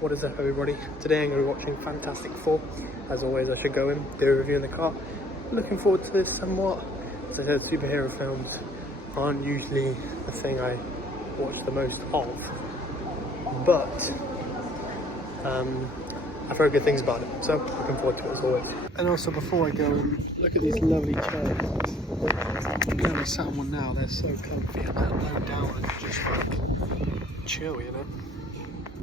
What is up, everybody? Today I'm going to be watching Fantastic Four. As always, I should go in, do a review in the car. Looking forward to this somewhat. As I said, superhero films aren't usually the thing I watch the most of, but I've heard good things about it, so looking forward to it as always. And also, before I go in, look at these lovely chairs. I'm going to sat on one now. They're so comfy and that low down and just like chill, you know.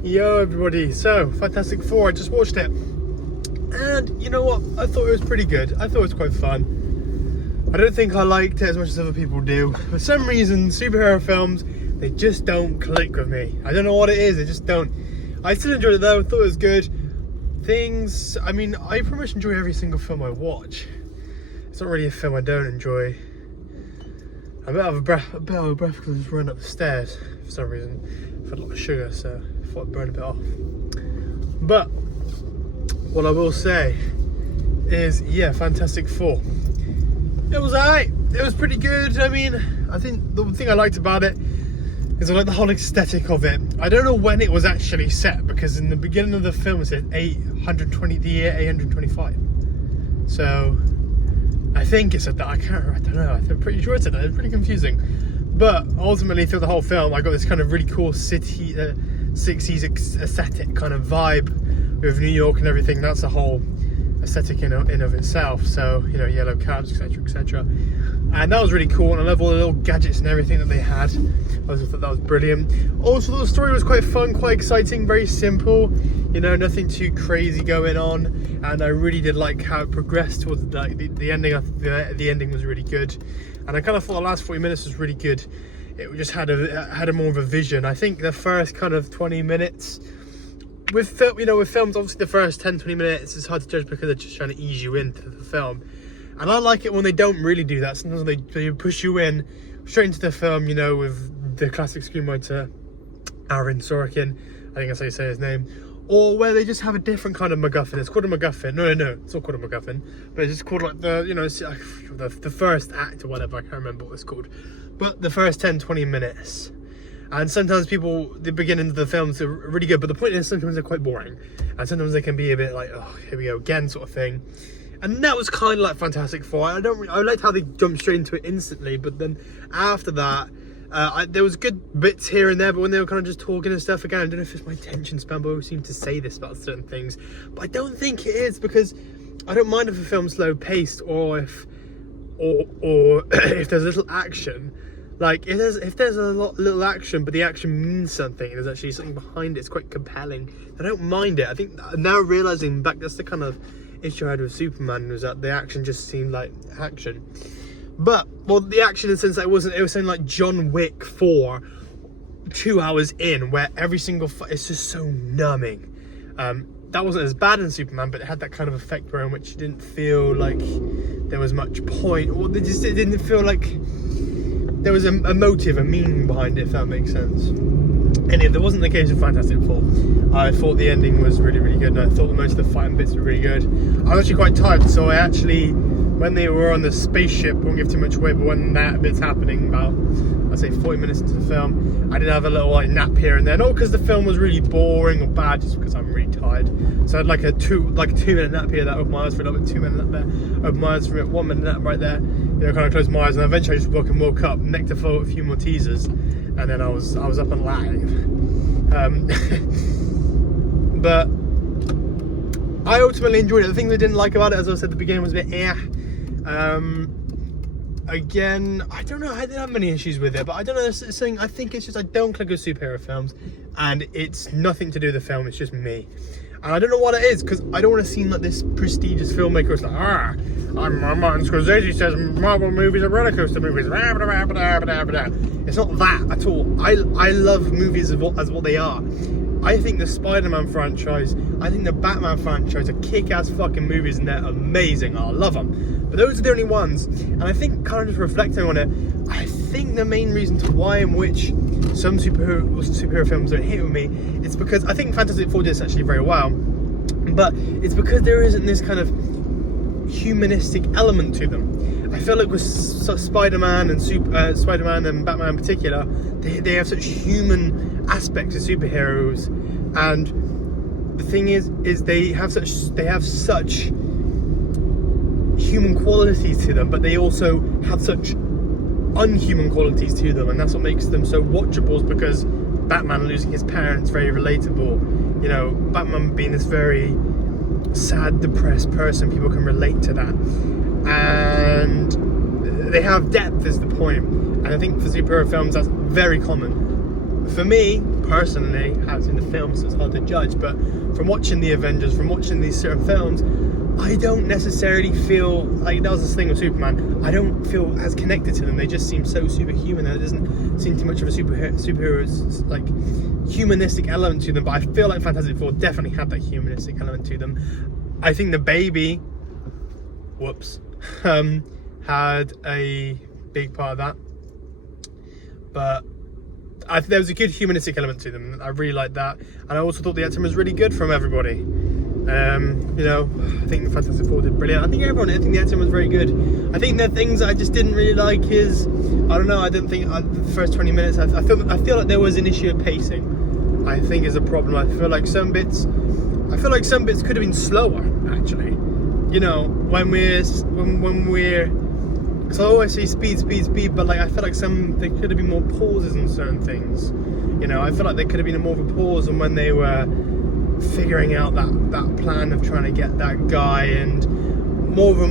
Yo everybody, so Fantastic Four, I just watched it and you know what, I thought it was pretty good. I thought it was quite fun. I don't think I liked it as much as other people do. For some reason, superhero films, they just don't click with me. I don't know what it is, they just don't. I still enjoyed it though, I thought it was good. I mean, I pretty much enjoy every single film I watch. It's not really a film I don't enjoy. I'm a bit out of breath because I was running up the stairs for some reason. I've had a lot of sugar, so I thought I'd burn a bit off. But what I will say is, yeah, Fantastic Four. It was alright. It was pretty good. I mean, I think the thing I liked about it is I like the whole aesthetic of it. I don't know when it was actually set, because in the beginning of the film it said the year 825. So I think it said that. I don't know. I'm pretty sure it said that. It's pretty confusing. But ultimately, through the whole film, I got this kind of really cool 60s aesthetic kind of vibe with New York and everything. That's a whole aesthetic in of itself. So, you know, yellow cabs, etc., etc. And that was really cool. And I love all the little gadgets and everything that they had. I also thought that was brilliant. Also, the story was quite fun, quite exciting, very simple. You know, nothing too crazy going on. And I really did like how it progressed towards the ending. I think the ending was really good. And I kind of thought the last 40 minutes was really good. It just had a more of a vision. I think the first kind of 20 minutes with films, obviously the first 10-20 minutes is hard to judge because they're just trying to ease you into the film. And I like it when they don't really do that. Sometimes they push you in straight into the film, you know, with the classic screenwriter Aaron Sorkin, I think that's how you say his name. Or where they just have a different kind of MacGuffin. It's called a MacGuffin. No, it's not called a MacGuffin. But it's just called like the first act or whatever. I can't remember what it's called. But the first 10-20 minutes. And sometimes the beginning of the films are really good. But the point is, sometimes they're quite boring. And sometimes they can be a bit like, oh, here we go again sort of thing. And that was kind of like Fantastic Four. I liked how they jumped straight into it instantly. But then after that, there was good bits here and there, but when they were kind of just talking and stuff, again, I don't know if it's my attention span, but I always seem to say this about certain things, but I don't think it is, because I don't mind if a film's slow paced or if there's little action. Like if there's little action, but the action means something, and there's actually something behind it, it's quite compelling, I don't mind it. I think now realizing back, that's the kind of issue I had with Superman, was that the action just seemed like action. But, well, the action in the sense that it was something like John Wick 4, 2 hours in, where every single fight is just so numbing. That wasn't as bad in Superman, but it had that kind of effect where in which it didn't feel like there was much point, or it didn't feel like there was a motive, a meaning behind it, if that makes sense. Anyway, that wasn't the case with Fantastic Four. I thought the ending was really, really good, and I thought most of the fighting bits were really good. I was actually quite tired, so I actually, when they were on the spaceship, won't give too much away, but when that bit's happening, about, I'd say 40 minutes into the film, I did have a little like nap here and there. Not because the film was really boring or bad, just because I'm really tired. So I had like a 2-minute nap here that opened my eyes for a little bit, 2-minute nap there, opened my eyes for a 1-minute nap right there, you know, kind of closed my eyes, and eventually I just woke up, necked a few more teasers, and then I was up and live. But I ultimately enjoyed it. The things I didn't like about it, as I said at the beginning, was a bit again, I don't know, I didn't have many issues with it, but I don't know, it's saying, I think it's just I don't click with superhero films, and it's nothing to do with the film, it's just me. And I don't know what it is, because I don't want to seem like this prestigious filmmaker. It's like, I'm Martin Scorsese says Marvel movies are roller coaster movies. It's not that at all. I love movies as what they are. I think the Spider-Man franchise, I think the Batman franchise are kick-ass fucking movies, and they're amazing. I love them. But those are the only ones. And I think, kind of just reflecting on it, I think the main reason to why in which some superhero films don't hit with me, it's because I think Fantastic Four did this actually very well, but it's because there isn't this kind of humanistic element to them. I feel like with Spider-Man and Batman in particular, they have such human aspects of superheroes, and the thing is they have such human qualities to them, but they also have such unhuman qualities to them, and that's what makes them so watchable. Is because Batman losing his parents, very relatable. You know, Batman being this very sad, depressed person, people can relate to that, and they have depth is the point. And I think for superhero films that's very common. For me personally, I haven't seen the films, so it's hard to judge, but from watching the Avengers, from watching these certain films, I don't necessarily feel like, that was this thing with Superman, I don't feel as connected to them. They just seem so superhuman, and it doesn't seem too much of a superhero's like humanistic element to them. But I feel like Fantastic Four definitely had that humanistic element to them. I think the baby, had a big part of that, but there was a good humanistic element to them. I really liked that, and I also thought the acting was really good from everybody. You know, I think Fantastic Four did brilliant. I think the acting was very good. I think the things I just didn't really like is, I don't know, I didn't think the first 20 minutes, I feel like there was an issue of pacing, I think is a problem. I feel like some bits could have been slower, actually. You know, when we're, because I always say speed, but like I feel like there could have been more pauses on certain things. You know, I feel like there could have been more of a pause on when they were figuring out that plan of trying to get that guy, and more of a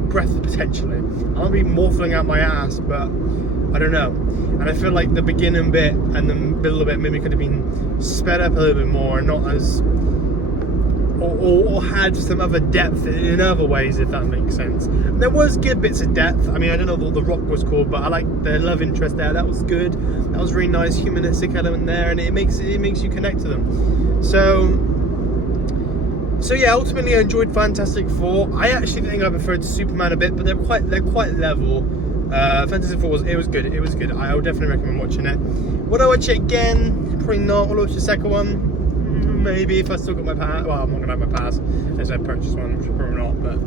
breath potentially. I'll be morphling out my ass, but I don't know. And I feel like the beginning bit and the middle bit maybe could have been sped up a little bit more, and not as, or had some other depth in other ways, if that makes sense. And there was good bits of depth. I mean, I don't know what the Rock was called, but I like the love interest there. That was good. That was a really nice humanistic element there, and it makes you connect to them. So yeah, ultimately I enjoyed Fantastic Four. I actually think I preferred Superman a bit, but they're quite level. Fantastic Four was good. I would definitely recommend watching it. Would I watch it again? Probably not. Will I watch the second one? Maybe, if I still got my pass. Well, I'm not gonna have my pass as I purchased one, which probably not, but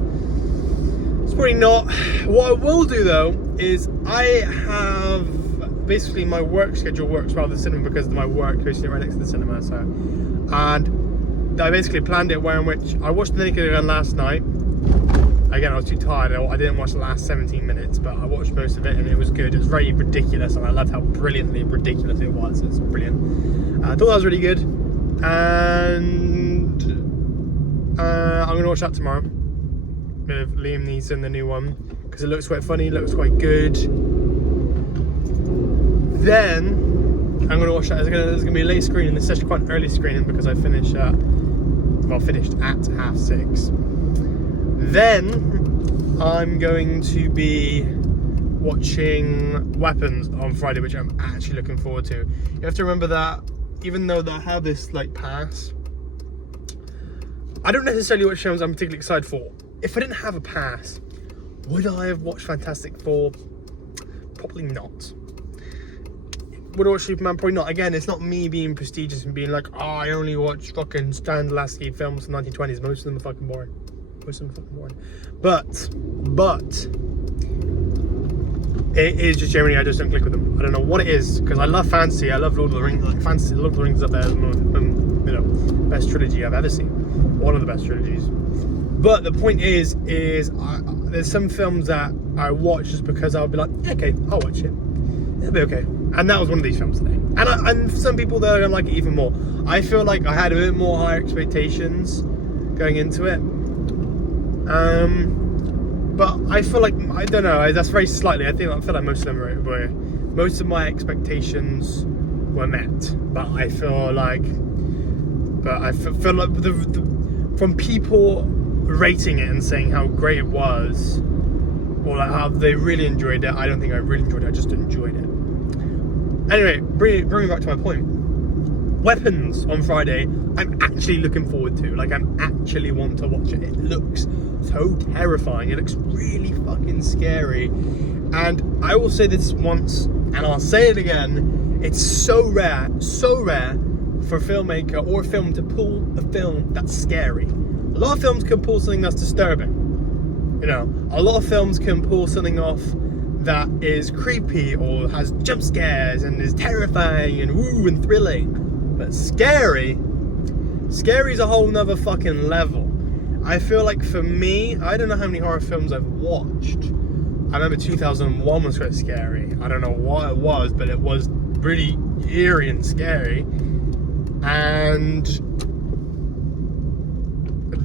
it's probably not. What I will do though is I have basically my work schedule works around the cinema because my work is right next to the cinema. So, and I basically planned it where in which I watched The Naked Gun last night. Again, I was too tired. I didn't watch the last 17 minutes, but I watched most of it, and it was good. It was very ridiculous, and I loved how brilliantly ridiculous it was. It's brilliant. I thought that was really good. And I'm going to watch that tomorrow with Liam Neeson, the new one, because it looks quite funny, it looks quite good. Then I'm going to watch that. There's going to be a late screening. It's actually quite an early screening because I finished at 6:30. Then I'm going to be watching Weapons on Friday, which I'm actually looking forward to. You have to remember that even though I have this like pass, I don't necessarily watch films I'm particularly excited for. If I didn't have a pass, would I have watched Fantastic Four? Probably not. Would I watch Superman? Probably not. Again, it's not me being prestigious and being like, oh, I only watch fucking Stan Lasky films from the 1920s. Most of them are fucking boring. But it is just generally I just don't click with them. I don't know what it is, because I love fantasy. I love Lord of the Rings. Like fantasy, Lord of the Rings is up there as best trilogy I've ever seen. One of the best trilogies. But the point is there's some films that I watch just because I'll be like, okay, I'll watch it. It'll be okay. And that was one of these films today. And for some people, they're gonna like it even more. I feel like I had a bit more higher expectations going into it. But I feel like, I don't know, that's very slightly, I feel like most of them were most of my expectations were met. But I feel like from people rating it and saying how great it was, or like how they really enjoyed it, I don't think I really enjoyed it, I just enjoyed it. Anyway, bring me back to my point. Weapons on Friday, I'm actually looking forward to. Like, I'm actually want to watch it. It looks so terrifying. It looks really fucking scary. And I will say this once, and I'll say it again. It's so rare for a filmmaker or a film to pull a film that's scary. A lot of films can pull something that's disturbing. You know, a lot of films can pull something off that is creepy or has jump scares and is terrifying and woo and thrilling. But scary is a whole nother fucking level. I feel like for me, I don't know how many horror films I've watched. I remember 2001 was quite scary. I don't know what it was, but it was really eerie and scary. And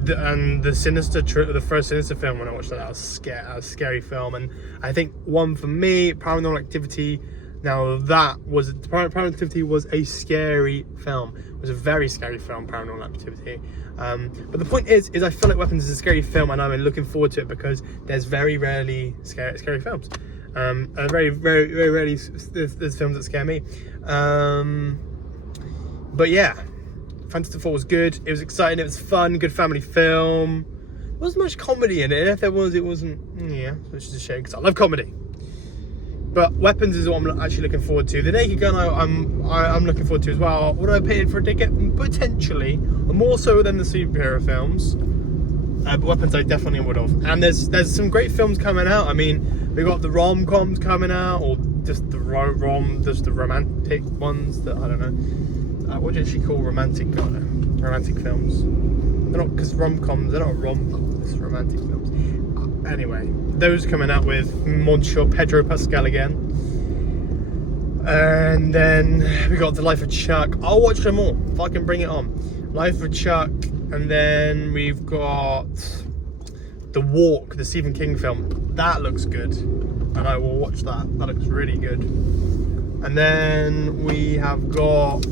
the first Sinister film, when I watched that was a scary film. And I think one for me, Paranormal Activity. Now Paranormal Activity was a scary film. It was a very scary film, Paranormal Activity. But the point is I feel like Weapons is a scary film, and I'm looking forward to it because there's very rarely scary films. And very rarely there's films that scare me. But yeah, Fantastic Four was good. It was exciting. It was fun. Good family film. There wasn't much comedy in it. If there was, it wasn't. Yeah, which is a shame because I love comedy. But Weapons is what I'm actually looking forward to. The Naked Gun I'm looking forward to as well. Would I pay for a ticket? Potentially. More so than the superhero films. But Weapons I definitely would have. And there's some great films coming out. I mean, we got the rom-coms coming out, or just the romantic ones that, I don't know. What do you actually call romantic films? They're not, because rom-coms, they're not rom-coms, it's romantic films. Anyway, those coming out with Monsieur Pedro Pascal again. And then we got The Life of Chuck. I'll watch them all if I can bring it on. Life of Chuck. And then we've got The Walk, the Stephen King film. That looks good. And I will watch that. That looks really good. And then we have got...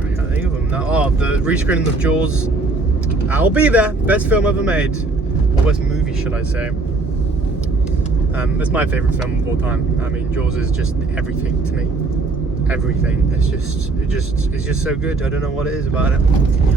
I can't think of them now. Oh, the rescreening of Jaws. I'll be there. Best film ever made. Or best movie, should I say. It's my favourite film of all time. I mean, Jaws is just everything to me. Everything. It's just so good. I don't know what it is about it.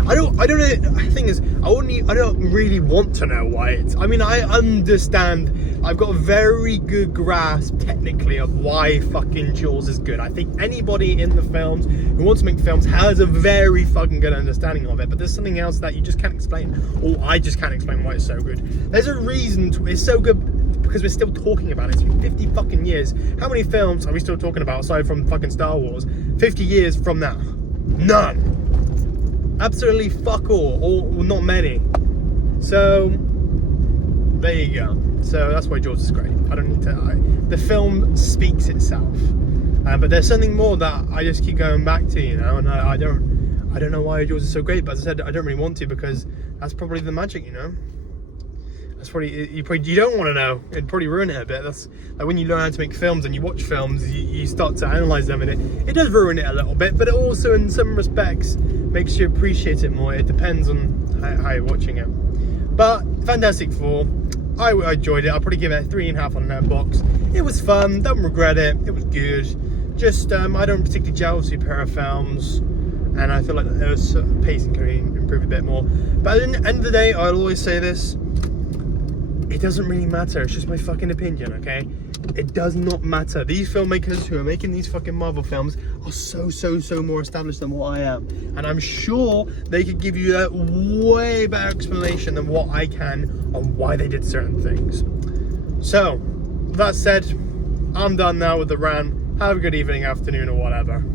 I don't know. The thing is, I don't really want to know why it's. I mean, I understand. I've got a very good grasp, technically, of why fucking Jaws is good. I think anybody in the films who wants to make films has a very fucking good understanding of it. But there's something else that you just can't explain, or I just can't explain why it's so good. There's a reason it's so good. Because we're still talking about it. It's been 50 fucking years. How many films are we still talking about aside from fucking Star Wars 50 years from now? None. Absolutely fuck all. Or not many. So there you go. So that's why Jaws is great. I don't need to. The film speaks itself. But there's something more that I just keep going back to, you know. And I don't know why Jaws is so great. But as I said, I don't really want to because that's probably the magic, you know. That's probably you don't want to know. It'd probably ruin it a bit. That's like when you learn how to make films and you watch films, you start to analyze them, and it does ruin it a little bit. But it also, in some respects, makes you appreciate it more. It depends on how you're watching it. But Fantastic Four, I enjoyed it. I'll probably give it a 3.5 on Letterboxd. It was fun. Don't regret it. It was good. Just I don't particularly gel with superhero films, and I feel like the pacing could improve a bit more. But at the end of the day, I'll always say this. It doesn't really matter. It's just my fucking opinion, okay? It does not matter. These filmmakers who are making these fucking Marvel films are so more established than what I am. And I'm sure they could give you a way better explanation than what I can on why they did certain things. So, that said, I'm done now with the rant. Have a good evening, afternoon, or whatever.